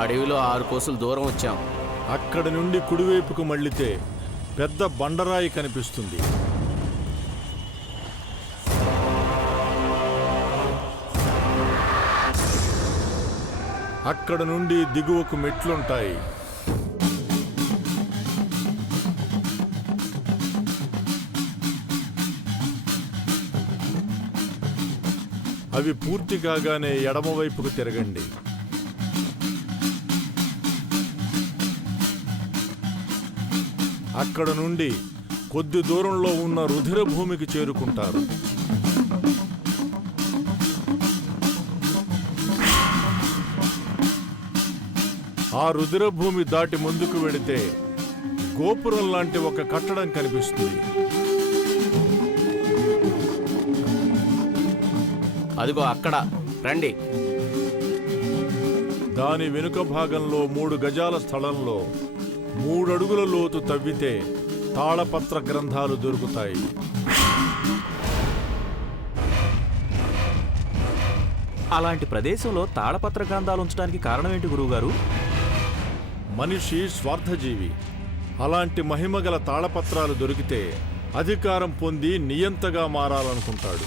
అడవిలో 6 కోసులు దూరం వచ్చాం. అక్కడి నుండి కుడివైపుకు మళ్ళితే పెద్ద బండరాయి కనిపిస్తుంది. అక్కడ నుండి దిగువకు మెట్లుంటాయి. అవి పూర్తి కాగానే ఎడమవైపుకు తిరగండి. అక్కడ నుండి కొద్ది దూరంలో ఉన్న రుధిర భూమికి చేరుకుంటారు. ఆ రుధిర భూమి దాటి ముందుకు వెడితే గోపురం లాంటి ఒక కట్టడం కనిపిస్తుంది. అదిగో అక్కడ రండి. దాని వెనుక భాగంలో 3 గజాల స్థలంలో 3 అడుగుల లోతు తవ్వితే తాళపత్ర గ్రంథాలు దొరుకుతాయి. అలాంటి ప్రదేశంలో తాళపత్ర గ్రంథాలు ఉంచడానికి కారణం ఏంటి గురువుగారు? మనిషి స్వార్థజీవి. అలాంటి మహిమగల తాళపత్రాలు దొరికితే అధికారం పొంది నియంతగా మారాలనుకుంటాడు.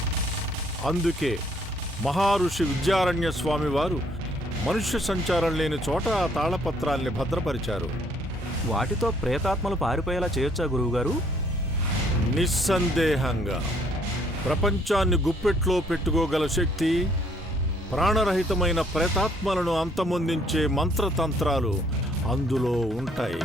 అందుకే మహారుషి విద్యారణ్య స్వామి వారు మనుష్య సంచారం లేని చోట ఆ తాళపత్రాల్ని భద్రపరిచారు. వాటితో ప్రేతాత్మలు పారిపోయేలా చేయొచ్చా గురువుగారు? నిస్సందేహంగా. ప్రపంచాన్ని గుప్పెట్లో పెట్టుకోగల శక్తి, ప్రాణరహితమైన ప్రేతాత్మలను అంతమొందించే మంత్రతంత్రాలు అందులో ఉంటాయి.